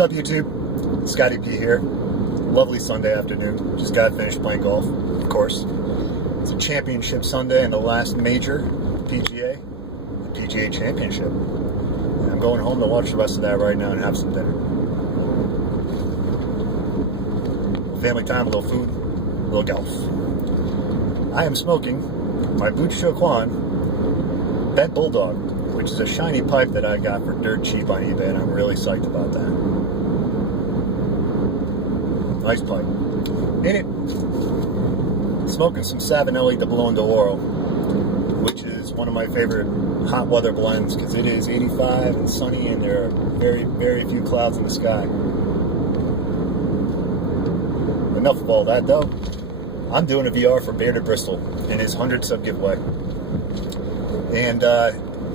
up, YouTube? Scotty P here. Lovely Sunday afternoon. Just got finished playing golf, of course. It's a championship Sunday and the last major PGA, the PGA Championship. And I'm going home to watch the rest of that right now and have some dinner. Family time, a little food, a little golf. I am smoking my Boot Show Kwan Bent Bulldog, which is a shiny pipe that I got for dirt cheap on eBay, and I'm really psyched about that. Nice pipe. In it, smoking some Savinelli de Blonde d'Oro, which is one of my favorite hot weather blends because it is 85 and sunny and there are very, very few clouds in the sky. Enough of all that though. I'm doing a VR for Bearded Bristol in his 100 sub giveaway. And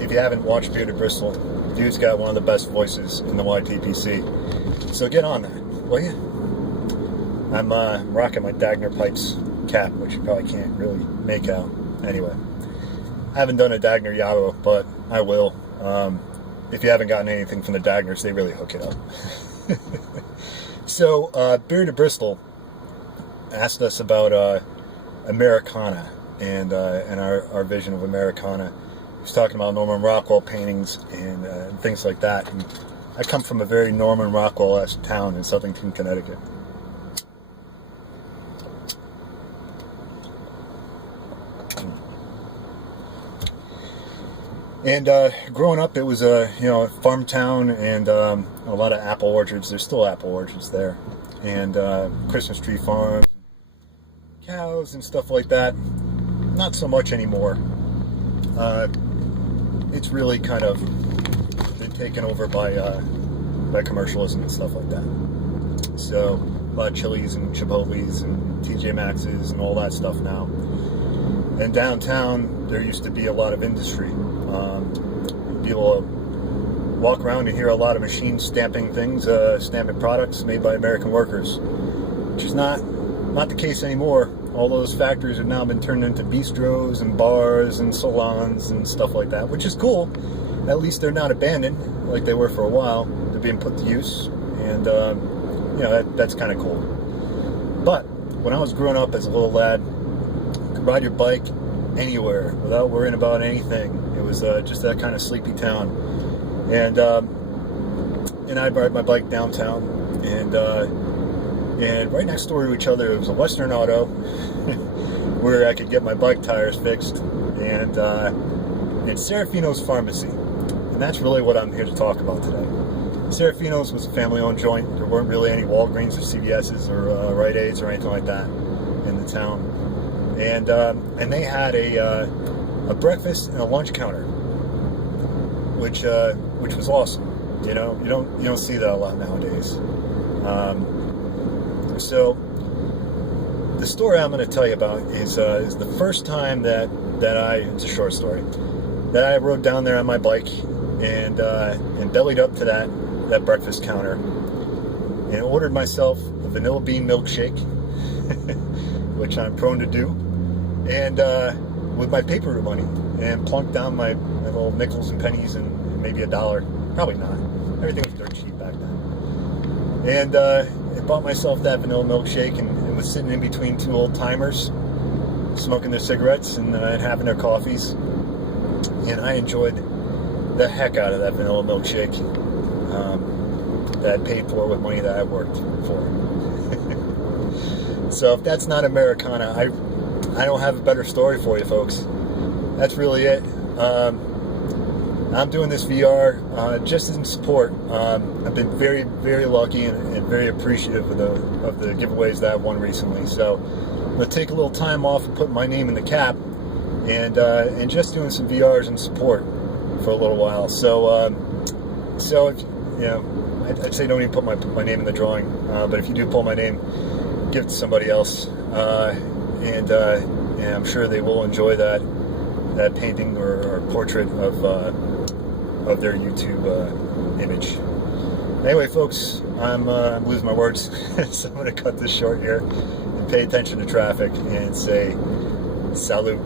if you haven't watched Bearded Bristol, dude's got one of the best voices in the YTPC. So get on that, will you? I'm rocking my Dagner Pipes cap, which you probably can't really make out. Anyway, I haven't done a Dagner GAW, but I will. If you haven't gotten anything from the Dagners, they really hook it up. So, Bearded Bristol asked us about Americana and our vision of Americana. He was talking about Norman Rockwell paintings and things like that. And I come from a very Norman Rockwell-esque town in Southington, Connecticut. And growing up, it was a farm town and a lot of apple orchards. There's still apple orchards there, and Christmas tree farms, cows and stuff like that. Not so much anymore. It's really kind of been taken over by commercialism and stuff like that. So a lot of Chili's and Chipotle's and TJ Maxx's and all that stuff now. And downtown, there used to be a lot of industry. People walk around and hear a lot of machines stamping things, stamping products made by American workers, which is not the case anymore. All those factories have now been turned into bistros and bars and salons and stuff like that, which is cool. At least they're not abandoned like they were for a while. They're being put to use, and that's kind of cool. But when I was growing up as a little lad, you could ride your bike anywhere without worrying about anything. It was just that kind of sleepy town, and I'd ride my bike downtown, and right next door to each other there was a Western Auto where I could get my bike tires fixed, and Serafino's Pharmacy, and that's really what I'm here to talk about today. Serafino's was a family-owned joint. There weren't really any Walgreens or CVS's or Rite Aids or anything like that in the town, and they had a breakfast and a lunch counter, which was awesome. You don't see that a lot nowadays. So the story I'm going to tell you about is the first time that it's a short story, that I rode down there on my bike and bellied up to that breakfast counter and ordered myself a vanilla bean milkshake, which I'm prone to do, and with my paper money, and plunked down my little nickels and pennies and maybe $1. Probably not. Everything was dirt cheap back then. And I bought myself that vanilla milkshake and was sitting in between two old timers, smoking their cigarettes and having their coffees. And I enjoyed the heck out of that vanilla milkshake that I paid for with money that I worked for. So if that's not Americana, I don't have a better story for you, folks. That's really it. I'm doing this VR just in support. I've been very, very lucky and very appreciative of the giveaways that I've won recently. So I'm going to take a little time off and put my name in the cap and just doing some VRs in support for a little while. So if, I'd say don't even put my name in the drawing. But if you do pull my name, give it to somebody else. And I'm sure they will enjoy that painting or portrait of their YouTube image. Anyway, folks, I'm losing my words, so I'm going to cut this short here and pay attention to traffic and say, salute.